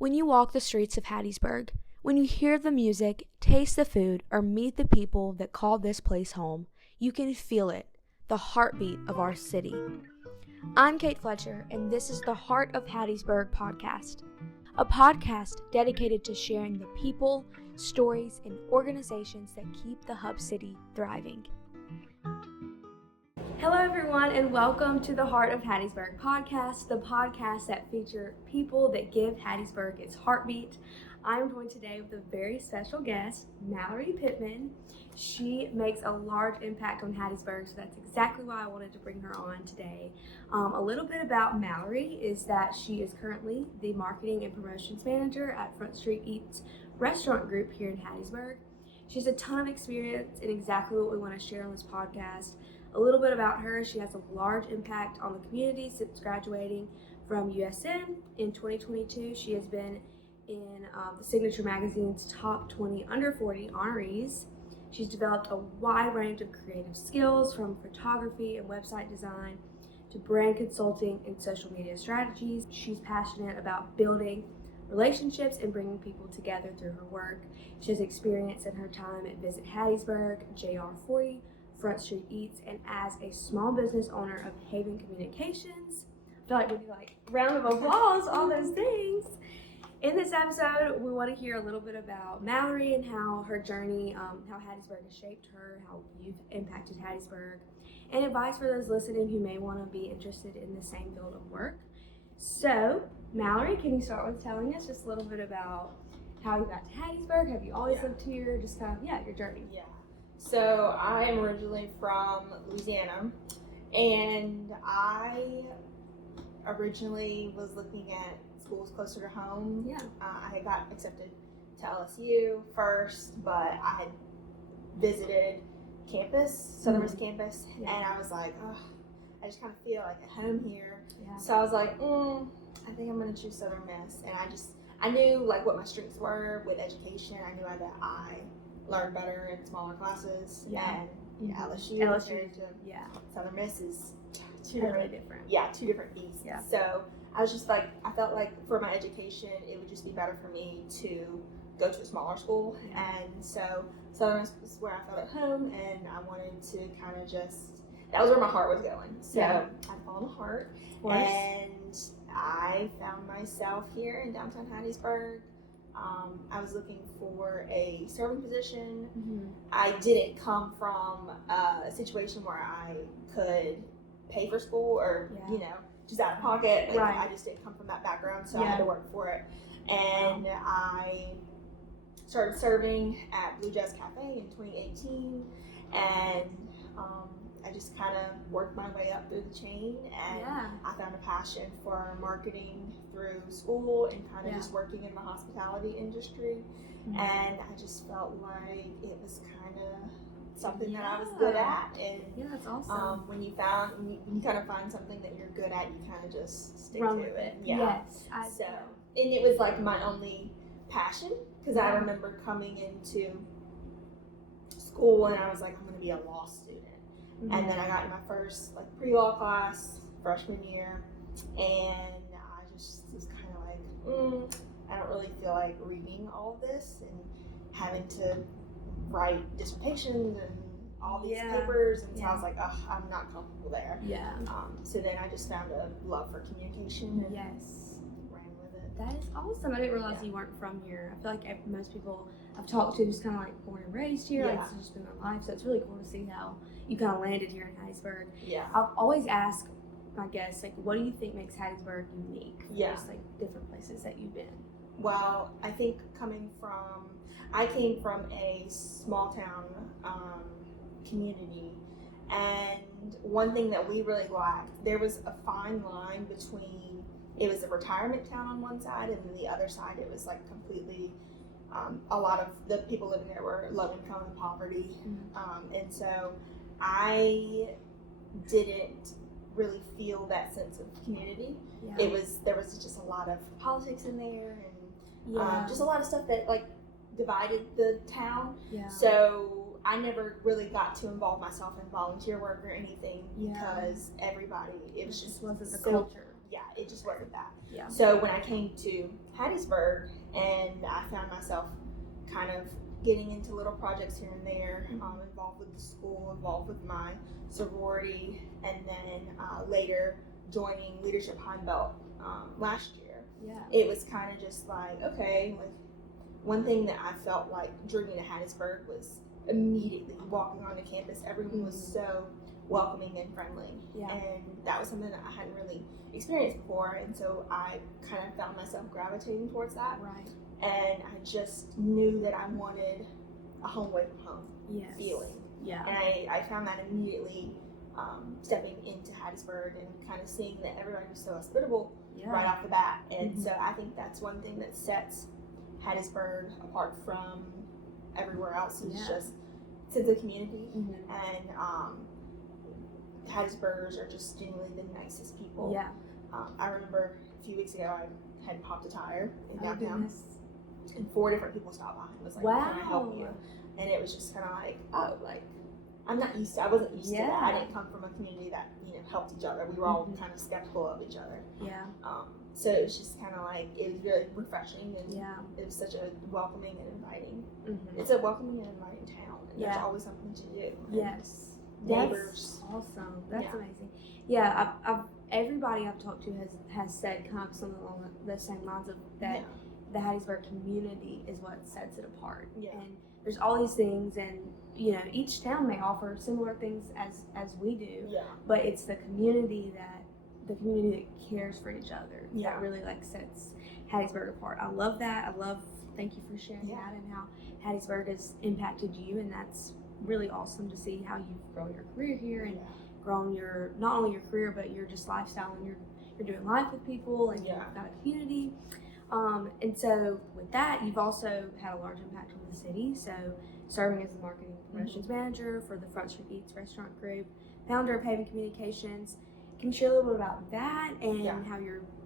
When you walk the streets of Hattiesburg, when you hear the music, taste the food, or meet the people that call this place home, you can feel it, the heartbeat of our city. I'm Kate Fletcher, and this is the Heart of Hattiesburg podcast, a podcast dedicated to sharing the people, stories, and organizations that keep the hub city thriving. Hello, everyone, and welcome to the Heart of Hattiesburg podcast, the podcast that features people that give Hattiesburg its heartbeat. I'm joined today with a very special guest, Mallorie Pittman. She makes a large impact on Hattiesburg, so that's exactly why I wanted to bring her on today. A little bit about Mallorie is that she is currently the marketing and promotions manager at Front Street Eats restaurant group here in Hattiesburg. She has a ton of experience in exactly what we want to share on this podcast. A little bit about her: she has a large impact on the community since graduating from USN in 2022. She has been in the Signature Magazine's top 20 under 40 honorees. She's developed a wide range of creative skills, from photography and website design to brand consulting and social media strategies. She's passionate about building relationships and bringing people together through her work. She has experience in her time at Visit Hattiesburg, JR40, Front Street Eats, and as a small business owner of Haven Communications. I feel like we do round of applause, all those things. In this episode, we want to hear a little bit about Mallorie and how her journey, how Hattiesburg has shaped her, how you've impacted Hattiesburg, and advice for those listening who may want to be interested in the same field of work. So, Mallorie, can you start with telling us just a little bit about how you got to Hattiesburg? Have you always lived here? Just kind of, your journey. Yeah. So I'm originally from Louisiana, and I originally was looking at schools closer to home. Yeah. I had got accepted to LSU first, but I had visited Southern Miss campus, and I was like, oh, I just kind of feel like at home here. Yeah. So I was like, I think I'm going to choose Southern Miss, and I knew what my strengths were with education. I knew that I learn better in smaller classes, and LSU compared to Southern Miss is totally different. Yeah, two different beasts. Yeah. So I was just I felt like for my education, it would just be better for me to go to a smaller school, and so Southern Miss was where I felt at home, and I wanted to kind of that was where my heart was going. So I followed the heart, and I found myself here in downtown Hattiesburg. I was looking for a serving position. Mm-hmm. I didn't come from a situation where I could pay for school or, just out of pocket. I just didn't come from that background, so I had to work for it. And I started serving at Blue Jazz Cafe in 2018, and I just kind of worked my way up through the chain, and I found a passion for marketing through school and kind of just working in the hospitality industry. Mm-hmm. And I just felt like it was kind of something that I was good at. And that's awesome. When you kind of find something that you're good at, you kind of just stick to it. Yeah. Yes. And it was my only passion, because I remember coming into school and I was like, I'm going to be a law student. Mm-hmm. And then I got in my first pre-law class freshman year, and I just was kind of I don't really feel like reading all of this and having to write dissertations and all these papers, and so I was like, I'm not comfortable there. Yeah. So then I just found a love for communication and ran with it. That is awesome. I didn't realize you weren't from here. I feel like most people I've talked to just kind of born and raised here, it's just been their life. So it's really cool to see how you kind of landed here in Hattiesburg. Yeah. I'll always ask my guests, what do you think makes Hattiesburg unique? Just different places that you've been. Well, I think I came from a small town community, and one thing that we really lacked, there was a fine line between, it was a retirement town on one side, and then the other side it was completely, a lot of the people living there were low income and poverty. Mm-hmm. And so I didn't really feel that sense of community. There was just a lot of politics in there, and just a lot of stuff that divided the town. So I never really got to involve myself in volunteer work or anything, because everybody, it was just wasn't the so, culture. it just wasn't that. Yeah. So when I came to Hattiesburg and I found myself kind of getting into little projects here and there, involved with the school, involved with my sorority, and then later joining Leadership Pine Belt last year. Yeah. It was kind of just like, okay, like one thing that I felt like drew me to Hattiesburg was immediately walking onto campus. Everyone was so welcoming and friendly. Yeah. And that was something that I hadn't really experienced before. And so I kind of found myself gravitating towards that. Right. And I just knew that I wanted a home away from home feeling. Yeah. And I found that immediately stepping into Hattiesburg and kind of seeing that everybody was so hospitable right off the bat. And so I think that's one thing that sets Hattiesburg apart from everywhere else is just sense of community. And Hattiesburgers are just genuinely the nicest people. Yeah. I remember a few weeks ago I had popped a tire in downtown. Goodness. And 4 different people stopped by and was like, wow. Can I help you? And it was just kind of like, oh, like, I wasn't used to that. I didn't come from a community that, helped each other. We were all kind of skeptical of each other. Yeah. So it was just kind of like, it was really refreshing and it was such a welcoming and inviting. It's a welcoming and inviting town. And there's always something to do. Yes. Neighbors. That's awesome. That's amazing. Yeah, everybody I've talked to has said kind of something along the same lines of that the Hattiesburg community is what sets it apart. Yeah. And there's all these things, and each town may offer similar things as we do. Yeah. But it's the community that cares for each other that really sets Hattiesburg apart. I love that. Thank you for sharing that and how Hattiesburg has impacted you, and that's really awesome to see how you've grown your career here and grown your not only your career but your just lifestyle, and you're doing life with people and you've got a community. And so with that, you've also had a large impact on the city. So serving as the marketing promotions manager for the Front Street Eats restaurant group, founder of Haven Communications. Can you share a little bit about that and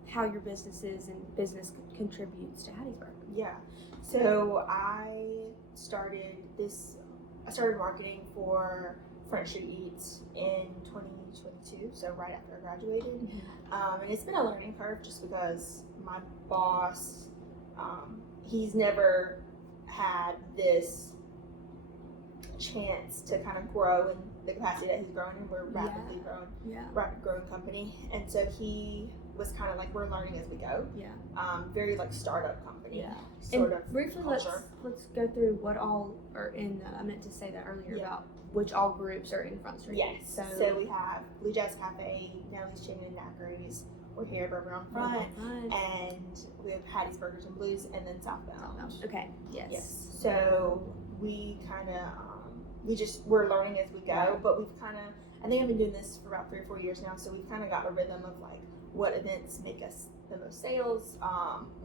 how your businesses and business contributes to Hattiesburg? Yeah. So I started marketing for Front Street Eats in 2022, so right after I graduated. And it's been a learning curve just because my boss, he's never had this chance to kind of grow in the capacity that he's growing in. We're rapid growing company. And so he was kind of like, we're learning as we go. Very startup company. Sort of briefly, culture. let's go through what all are in I meant to say that earlier about which all groups are in Front Street. Yes. So we have Blue Jazz Cafe, Nellie's Chicken and Daiquiris. We're here at Bourbon on Front. And we have Hattie's Burgers and Blues, and then Southbound. Okay. Yes. So we kind of, we're learning as we go, but we've kind of, I think I've been doing this for about 3 or 4 years now, so we've kind of got a rhythm of what events make us the most sales,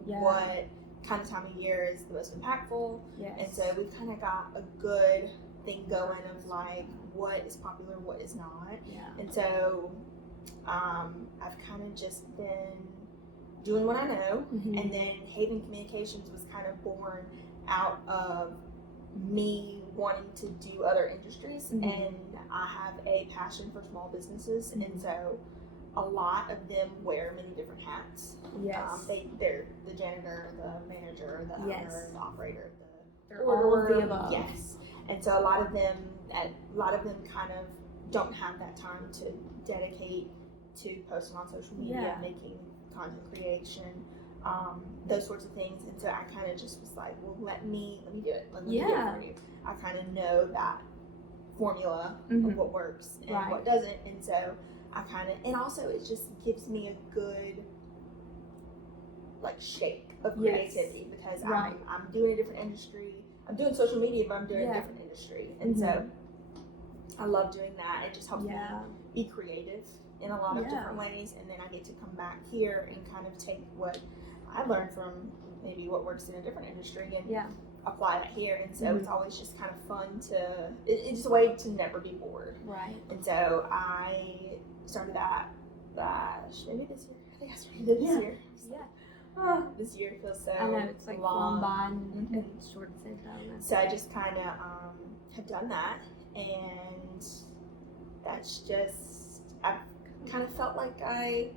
what kind of time of year is the most impactful. And so we've kind of got a good thing going of what is popular, what is not. And so I've kind of just been doing what I know. And then Haven Communications was kind of born out of me wanting to do other industries. And I have a passion for small businesses. And so a lot of them wear many different hats. They're the janitor, the manager, the owner, the operator, the orderer. All of the above. Yes. And so a lot of them kind of don't have that time to dedicate to posting on social media, making content creation, those sorts of things. And so I kind of just was like, well, let me do it. Let me do it for you. I kind of know that formula of what works and what doesn't. And so I kind of, and also it just gives me a good shake of creativity because I'm doing a different industry. I'm doing social media, but I'm doing a different industry. And so I love doing that. It just helps me be creative in a lot of different ways. And then I get to come back here and kind of take what I learned from maybe what works in a different industry and apply that here. And so it's always just kind of fun it's a way to never be bored. And so I started that maybe this year. I think I started it this year. This year feels so I know, it's long. flown by and short at the same time. So I just kind of have done that, and that's just, I've kind of felt like I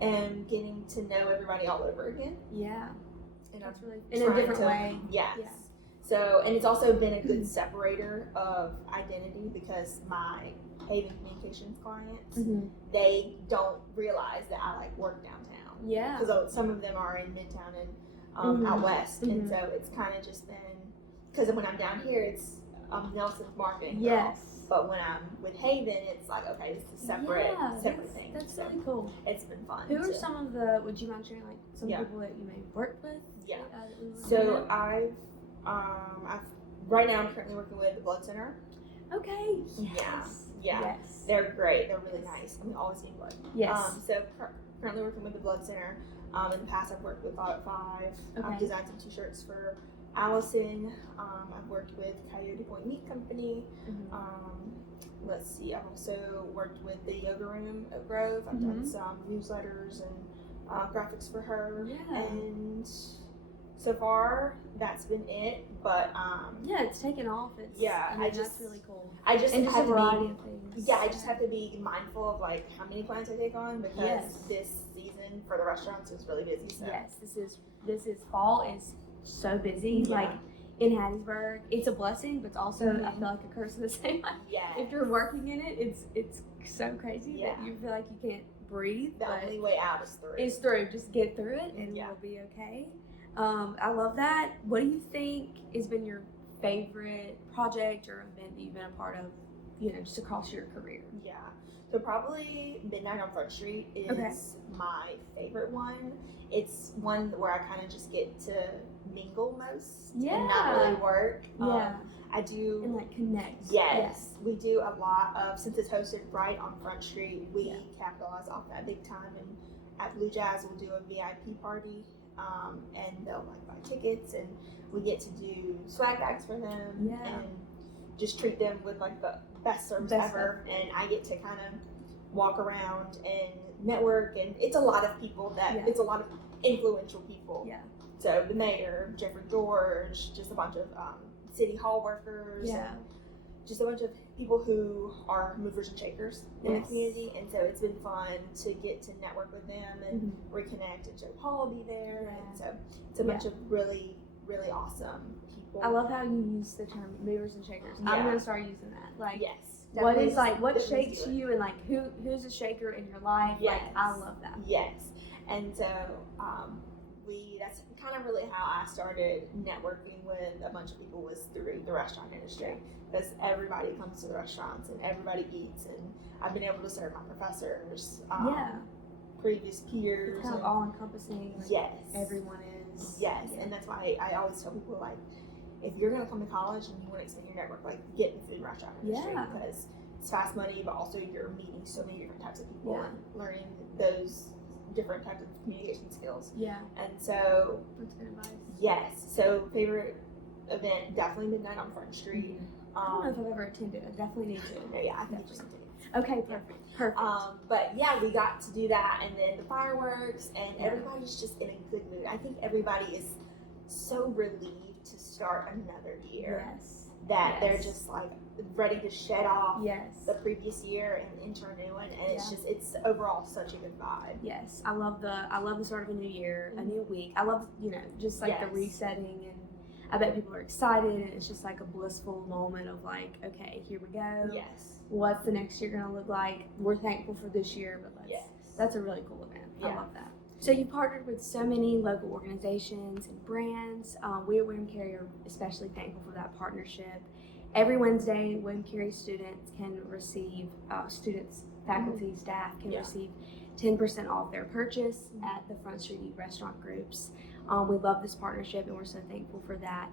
am getting to know everybody all over again. Yeah. And That's I'm really in a different way. Yes. Yeah. So, and it's also been a good separator of identity because my Haven Communications clients, they don't realize that I like work downtown. Yeah. Because some of them are in Midtown and out west, and so it's kind of just been because when I'm down here, it's Nelson's marketing. Yes. But when I'm with Haven, it's like, okay, it's a separate thing. That's really cool. It's been fun. Who are some of the? Would you mind sharing like some people that you may work with? Yeah. So I've right now I'm currently working with the Blood Center. Okay. Yes. Yes. They're great. They're really nice. And we always need blood. Yes. So currently working with the Blood Center. In the past, I've worked with Audit 5. Okay. I've designed some T-shirts for Allison. I've worked with Coyote Point Meat Company. Let's see. I've also worked with the Yoga Room at Grove. I've done some newsletters and graphics for her. Yeah. And so far, that's been it. But yeah, it's taken off. That's really cool. I just and have a variety of things. Yeah, I just have to be mindful of like how many clients I take on because this season for the restaurants is really busy. So. Yes, this is fall is so busy. Yeah. Like in Hattiesburg, it's a blessing, but it's also I feel like a curse at the same time. Yeah. If you're working in it, it's so crazy that you feel like you can't breathe. The only way out is through. Is through. Just get through it, and we'll be okay. I love that. What do you think has been your favorite project or event that you've been a part of, just across your career? Yeah. So probably Midnight on Front Street is my favorite one. It's one where I kind of just get to mingle most and not really work. I do. And like connect. Yes. We do a lot of, since it's hosted right on Front Street, we capitalize off that big time. And at Blue Jazz, we'll do a VIP party. And they'll like buy tickets and we get to do swag bags for them and just treat them with like the best service ever. And I get to kind of walk around and network, and it's a lot of people it's a lot of influential people. Yeah. So the mayor, Jeffrey George, just a bunch of city hall workers, and just a bunch of people who are movers and shakers in the community, and so it's been fun to get to network with them and reconnect. And Joe Paul will be there, and so it's a bunch of really, really awesome people. I love how you use the term movers and shakers. I'm gonna start using that. Like, what is like what shakes you, and like who's a shaker in your life? Like, I love that. Yes, and so that's kind of really how I started networking with a bunch of people was through the restaurant industry. Because everybody comes to the restaurants and everybody eats, and I've been able to serve my professors, previous peers. It's kind of all encompassing. Like everyone is. Yes, and that's why I always tell people, like, if you're going to come to college and you want to expand your network, like, get in the food restaurant industry because it's fast money, but also you're meeting so many different types of people and learning those different types of communication skills. Yeah. And so, that's good advice. Yes. So, favorite event, definitely Midnight on Front Street. I don't know if I've ever attended. I definitely need to. Yeah, I think you should attend. Okay, perfect. But yeah, we got to do that, and then the fireworks, and everybody's just in a good mood. I think everybody is so relieved to start another year. Yes. That they're just like ready to shed off the previous year and enter a new one, and it's overall such a good vibe. Yes, I love the start of a new year, a new week. I love just like the resetting, and I bet people are excited, and it's just like a blissful moment of like, okay, here we go. Yes. What's the next year gonna look like? We're thankful for this year, but that's a really cool event. I love that. So you partnered with so many local organizations and brands. We at William Carey are especially thankful for that partnership. Every Wednesday, William Carey students can receive, faculty, staff can receive 10% off their purchase at the Front Street Restaurant groups. We love this partnership, and we're so thankful for that.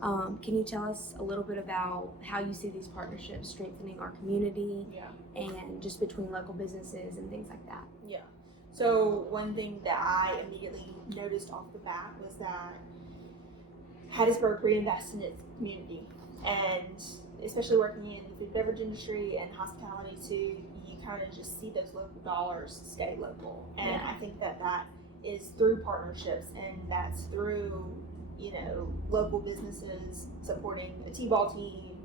Can you tell us a little bit about how you see these partnerships strengthening our community and just between local businesses and things like that? Yeah. So one thing that I immediately noticed off the bat was that Hattiesburg reinvests in its community, and especially working in the food and beverage industry and hospitality too, you kind of just see those local dollars stay local. And I think that is through partnerships, and that's through local businesses supporting a t-ball team,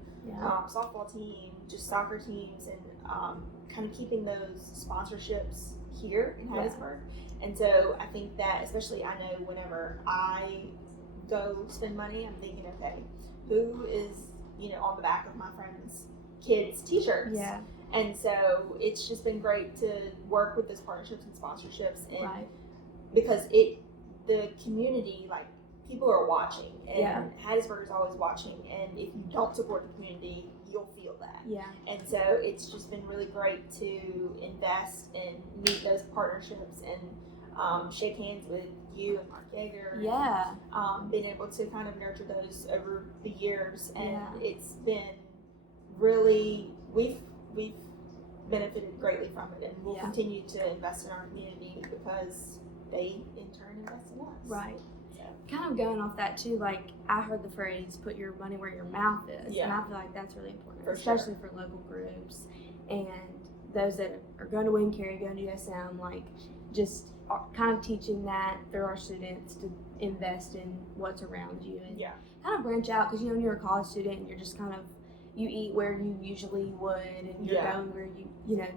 softball team, just soccer teams, and kind of keeping those sponsorships here in Hattiesburg. And so I think that, especially I know whenever I go spend money, I'm thinking, okay, who is, on the back of my friends' kids' t-shirts? Yeah. And so it's just been great to work with those partnerships and sponsorships, and Right. because the community, like, people are watching, and Hattiesburg is always watching, and if you don't support the community, you'll feel that. Yeah. And so it's just been really great to invest and meet those partnerships and shake hands with you and Mark Yeager. Yeah. And, being able to kind of nurture those over the years, and Yeah. it's been really, we've benefited greatly from it, and we'll continue to invest in our community because they in turn invest in us. Right. Kind of going off that too, like, I heard the phrase "put your money where your mouth is," and I feel like that's really important, especially for local groups and those that are going to William Carey, going to USM, like, just kind of teaching that through our students to invest in what's around you and kind of branch out, because when you're a college student, you're just kind of, you eat where you usually would, and you're going where you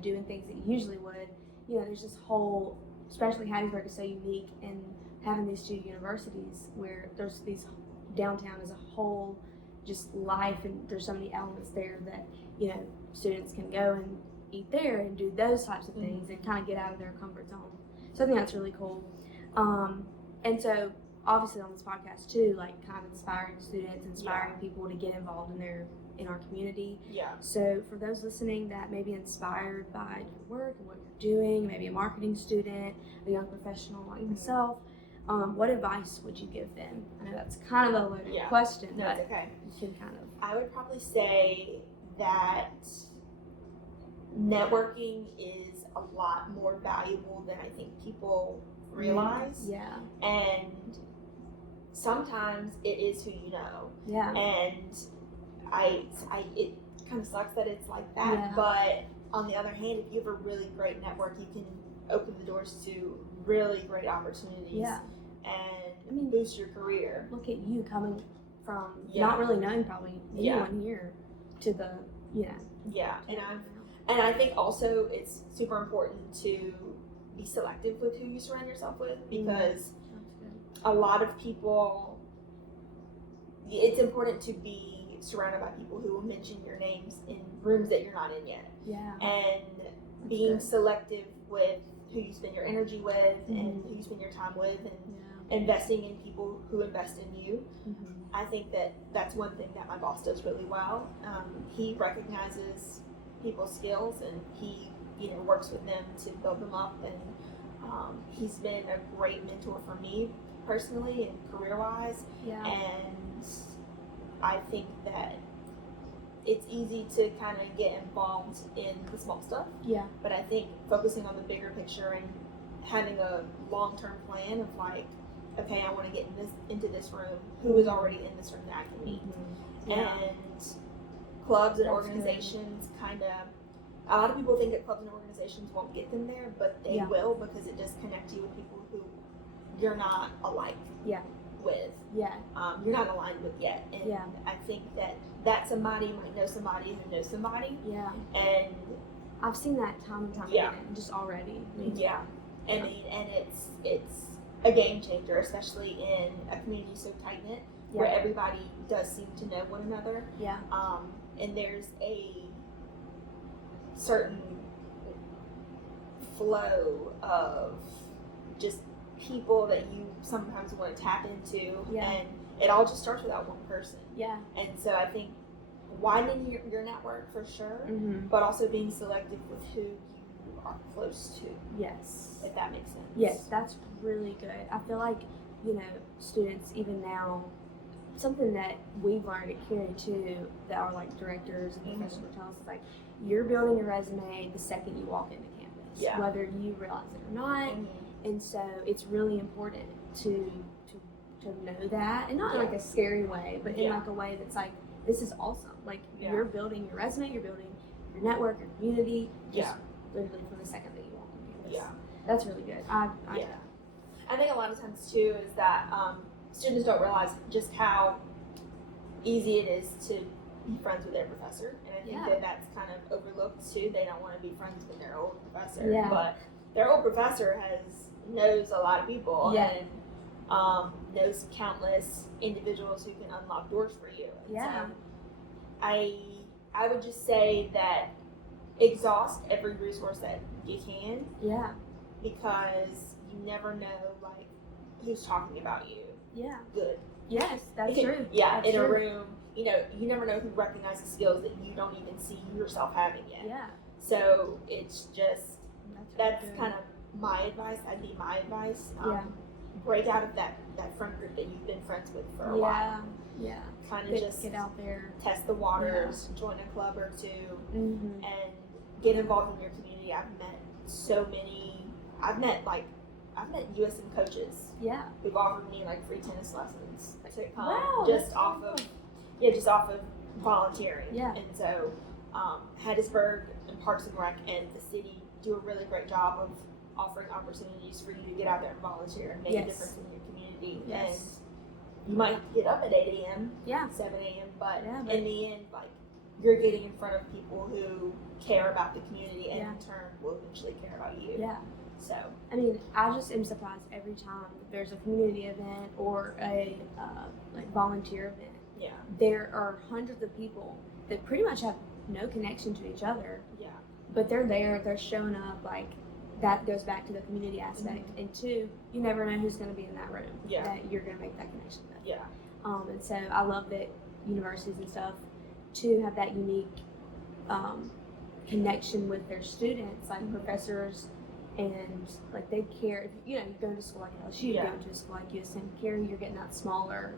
doing things that you usually would. There's this whole, especially Hattiesburg is so unique, and having these two universities where there's these, downtown as a whole, just life, and there's so many elements there that students can go and eat there and do those types of things and kind of get out of their comfort zone. So I think that's really cool. And so obviously on this podcast too, like, kind of inspiring students, inspiring people to get involved in our community. Yeah. So for those listening that may be inspired by your work and what you're doing, maybe a marketing student, a young professional like myself, what advice would you give them? I know that's kind of a loaded question, but it's okay. You can kind of. I would probably say that networking is a lot more valuable than I think people realize. Yeah. And sometimes it is who you know. Yeah. And it kind of sucks that it's like that. Yeah. But on the other hand, if you have a really great network, you can open the doors to really great opportunities. Yeah. And boost your career. Look at you coming from not really knowing probably anyone here to the, Yeah. And I think also it's super important to be selective with who you surround yourself with, because a lot of people, it's important to be surrounded by people who will mention your names in rooms that you're not in yet. Yeah. And being selective with who you spend your energy with and who you spend your time with, and investing in people who invest in you. I think that that's one thing that my boss does really well. He recognizes people's skills, and he works with them to build them up, and he's been a great mentor for me personally and career-wise. And I think that it's easy to kind of get involved in the small stuff, but I think focusing on the bigger picture and having a long-term plan of, like, okay, I want to get into this room, who is already in this room that I can meet. And clubs and organizations kind of, a lot of people think that clubs and organizations won't get them there, but they will, because it does connect you with people who you're not alike with. You're not aligned with yet. And I think that somebody might know somebody who knows somebody. And I've seen that time and time again, just already. And it's a game changer, especially in a community so tight knit, where everybody does seem to know one another. And there's a certain flow of just people that you sometimes want to tap into, and it all just starts with that one person. And so I think widening your network for sure, but also being selective with who you are close to. If that makes sense. Yes, that's really good. I feel like, students even now, something that we've learned at Carey too, that our like directors and professors will tell us, is like, you're building your resume the second you walk into campus, whether you realize it or not. And so it's really important to know that, and not in like a scary way, but in like a way that's like, this is awesome. Like, you're building your resume, you're building your network, your community, just literally from the second that you walk on campus. That's really good. I think a lot of times too is that students don't realize just how easy it is to be friends with their professor, and I think that that's kind of overlooked too. They don't want to be friends with their old professor, but their old professor knows a lot of people Yeah. and knows countless individuals who can unlock doors for you. And Yeah. so I would just say that exhaust every resource that you can. Yeah. Because you never know like who's talking about you. Yeah. Good. Yes, that's true. Yeah, that's in true. a room, you know, you never know who recognizes skills that you don't even see yourself having yet. Yeah. So it's just that's really kind of my advice. That'd be my advice. Yeah. Break out of that friend group that you've been friends with for a while. Yeah. Kind of just get out there, test the waters, join a club or two, mm-hmm. and get involved in your community. I've met USM coaches. Yeah. Who've offered me like free tennis lessons to come Wow, just off of volunteering. Yeah. And so Hattiesburg and Parks and Rec and the city do a really great job of offering opportunities for you to get out there and volunteer and make a difference in your community. Yes. And you might have to get up at 8 a.m. Yeah. 7 a.m. But but in the end, like, you're getting in front of people who care about the community and in turn will eventually care about you. Yeah. So, I mean, I just am surprised every time there's a community event or a like volunteer event. yeah. There are hundreds of people that pretty much have no connection to each other. Yeah. But they're there, they're showing up, like, that goes back to the community aspect. Mm-hmm. And two, you never know who's going to be in that room that you're going to make that connection with. Yeah. And so I love that universities and stuff, too, have that unique connection with their students, like professors, and like they care. If, you go to school like LSU, you go to a school like USM, care you're getting that smaller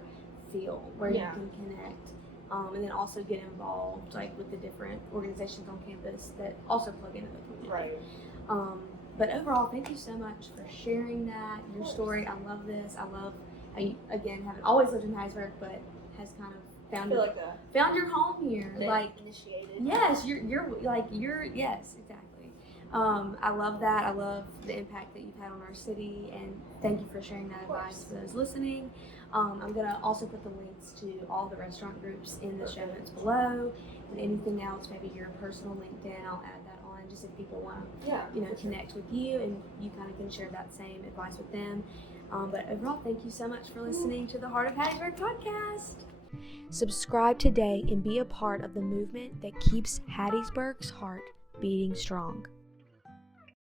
feel where you can connect. And then also get involved like with the different organizations on campus that also plug into the community. Right. But overall, thank you so much for sharing your story. I love this. I love how you, again, haven't always lived in Hattiesburg, but has kind of found your home here. Like initiated. Yes, you're yes, exactly. I love that. I love the impact that you've had on our city, and thank you for sharing that advice for those listening. I'm going to also put the links to all the restaurant groups in the show notes below, and anything else, maybe your personal LinkedIn, I'll add that on, just if people want to, connect with you, and you kind of can share that same advice with them. But overall, thank you so much for listening to the Heart of Hattiesburg podcast. Subscribe today and be a part of the movement that keeps Hattiesburg's heart beating strong.